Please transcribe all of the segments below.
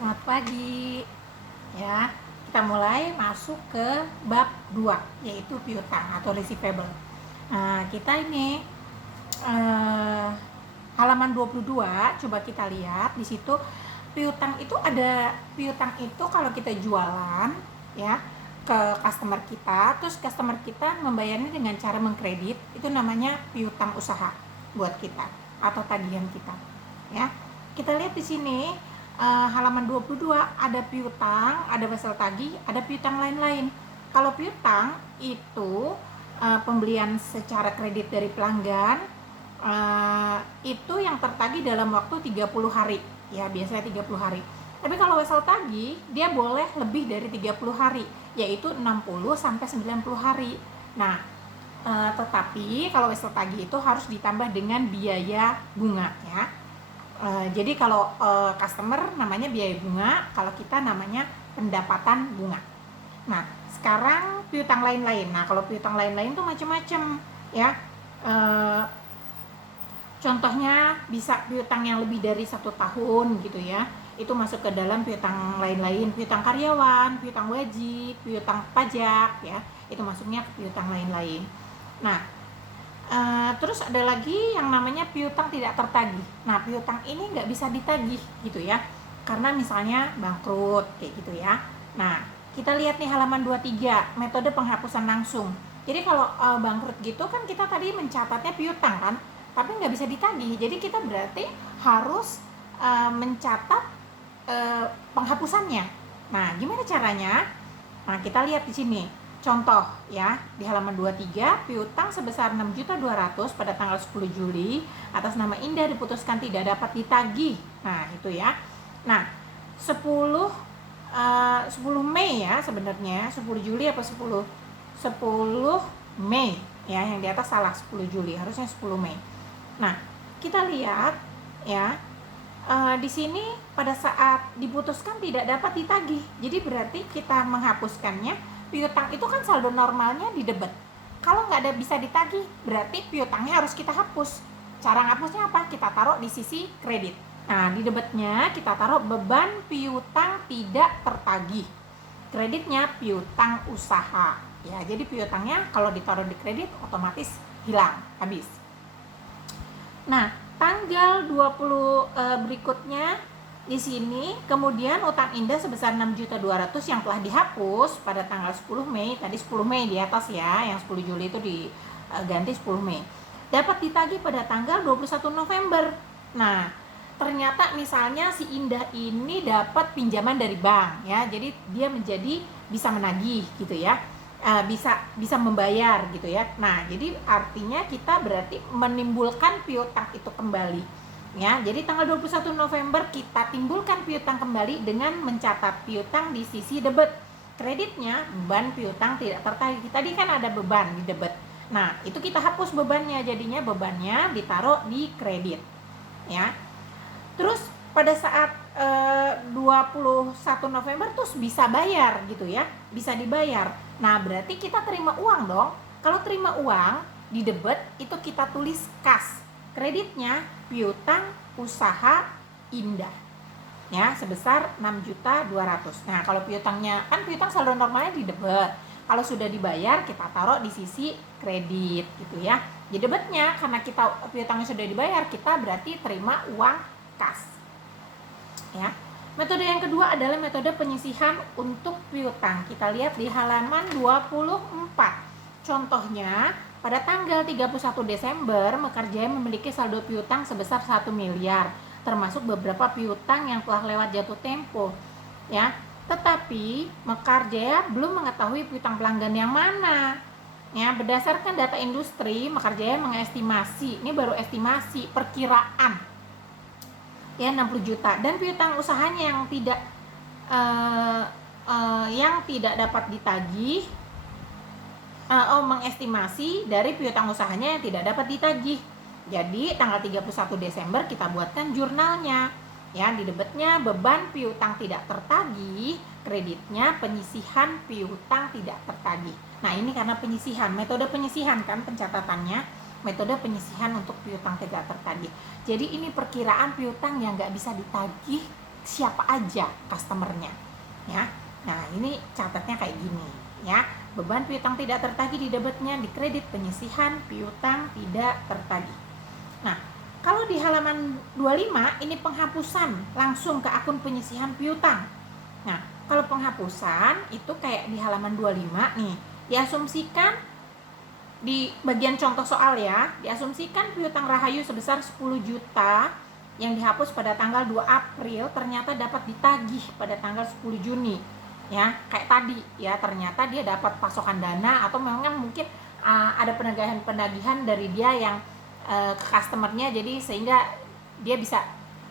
Selamat pagi. Ya, kita mulai masuk ke bab 2 yaitu piutang atau receivable. Nah, kita ini halaman 22, coba kita lihat di situ piutang itu ada piutang itu kalau kita jualan ya ke customer kita, terus customer kita membayarnya dengan cara mengkredit, itu namanya piutang usaha buat kita atau tagihan kita. Ya. Kita lihat di sini halaman 22 ada piutang, ada wesel tagih, ada piutang lain-lain. Kalau piutang itu pembelian secara kredit dari pelanggan, itu yang tertagih dalam waktu 30 hari. Ya, biasanya 30 hari. Tapi kalau wesel tagih, dia boleh lebih dari 30 hari, yaitu 60 sampai 90 hari. Nah, tetapi kalau wesel tagih itu harus ditambah dengan biaya bunga ya. Jadi kalau customer namanya biaya bunga, kalau kita namanya pendapatan bunga. Nah, sekarang piutang lain-lain. Nah, kalau piutang lain-lain tuh macam-macam ya. Contohnya bisa piutang yang lebih dari 1 tahun gitu ya. Itu masuk ke dalam piutang lain-lain, piutang karyawan, piutang wajib, piutang pajak ya. Itu masuknya ke piutang lain-lain. Nah, terus ada lagi yang namanya piutang tidak tertagih. Nah, piutang ini nggak bisa ditagih gitu ya, karena misalnya bangkrut kayak gitu ya. Nah, kita lihat nih halaman 23, metode penghapusan langsung. Jadi kalau bangkrut gitu kan kita tadi mencatatnya piutang kan, tapi nggak bisa ditagih. Jadi kita berarti harus mencatat penghapusannya. Nah, gimana caranya? Nah, kita lihat di sini. Contoh ya, di halaman 23, piutang sebesar 6.200.000 pada tanggal 10 Juli atas nama Indah diputuskan tidak dapat ditagih. Nah, itu ya. Nah, 10 Mei ya sebenarnya, 10 Juli apa 10 Mei ya, yang di atas salah, 10 Juli, harusnya 10 Mei. Nah, kita lihat ya, di sini pada saat diputuskan tidak dapat ditagih. Jadi berarti kita menghapuskannya. Piutang itu kan saldo normalnya di debit. Kalau nggak ada bisa ditagih, berarti piutangnya harus kita hapus. Cara ngapusnya apa? Kita taruh di sisi kredit. Nah, di debitnya kita taruh beban piutang tidak tertagih. Kreditnya piutang usaha. Ya, jadi piutangnya kalau ditaruh di kredit otomatis hilang, habis. Nah, tanggal 20 berikutnya di sini kemudian utang Indah sebesar 6.200.000 yang telah dihapus pada tanggal 10 Mei, tadi 10 Mei di atas ya, yang 10 Juli itu diganti 10 Mei. Dapat ditagih pada tanggal 21 November. Nah, ternyata misalnya si Indah ini dapat pinjaman dari bank ya. Jadi dia menjadi bisa menagih gitu ya. Bisa membayar gitu ya. Nah, jadi artinya kita berarti menimbulkan piutang itu kembali. Ya, jadi tanggal 21 November kita timbulkan piutang kembali dengan mencatat piutang di sisi debit. Kreditnya beban piutang tidak tertagih. Tadi kan ada beban di debit. Nah, itu kita hapus bebannya, jadinya bebannya ditaruh di kredit. Ya. Terus pada saat 21 November terus bisa bayar gitu ya, bisa dibayar. Nah, berarti kita terima uang dong. Kalau terima uang di debit itu kita tulis kas. Kreditnya piutang usaha Indah ya, sebesar 6.200.000. Nah, kalau piutangnya kan piutang saldo normalnya di debit. Kalau sudah dibayar kita taruh di sisi kredit gitu ya. Di debitnya karena kita piutangnya sudah dibayar, kita berarti terima uang kas. Ya. Metode yang kedua adalah metode penyisihan untuk piutang. Kita lihat di halaman 24. Contohnya, pada tanggal 31 Desember, Mekarjaya memiliki saldo piutang sebesar 1 miliar, termasuk beberapa piutang yang telah lewat jatuh tempo. Ya, tetapi Mekarjaya belum mengetahui piutang pelanggan yang mana. Ya, berdasarkan data industri, Mekarjaya mengestimasi, ini baru estimasi, perkiraan ya 60 juta, dan piutang usahanya yang tidak dapat ditagih, mengestimasi dari piutang usahanya yang tidak dapat ditagih. Jadi tanggal 31 Desember kita buatkan jurnalnya ya, di debitnya beban piutang tidak tertagih, kreditnya penyisihan piutang tidak tertagih. Nah, ini karena penyisihan, metode penyisihan kan pencatatannya, metode penyisihan untuk piutang tidak tertagih. Jadi ini perkiraan piutang yang nggak bisa ditagih siapa aja customernya ya. Nah, ini catatnya kayak gini ya. Beban piutang tidak tertagih di debitnya, di kredit penyisihan piutang tidak tertagih. Nah, kalau di halaman 25 ini penghapusan langsung ke akun penyisihan piutang. Nah, kalau penghapusan itu kayak di halaman 25 nih, diasumsikan di bagian contoh soal ya, diasumsikan piutang Rahayu sebesar 10 juta yang dihapus pada tanggal 2 April ternyata dapat ditagih pada tanggal 10 Juni. Ya, kayak tadi ya, ternyata dia dapat pasokan dana atau memang mungkin ada penagihan dari dia yang ke customernya, jadi sehingga dia bisa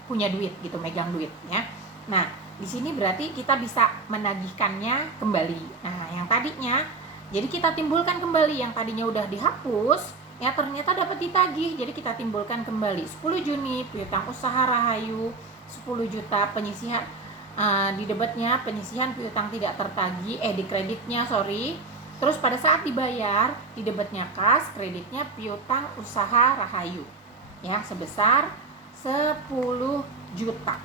punya duit gitu, megang duit ya. Nah, di sini berarti kita bisa menagihkannya kembali. Nah, yang tadinya jadi kita timbulkan kembali yang tadinya udah dihapus ya, ternyata dapat ditagih. Jadi kita timbulkan kembali 10 Juni piutang usaha Rahayu 10 juta penyisihan di debitnya penyisihan piutang tidak tertagih, di kreditnya terus pada saat dibayar di debitnya kas, kreditnya piutang usaha Rahayu ya sebesar 10 juta.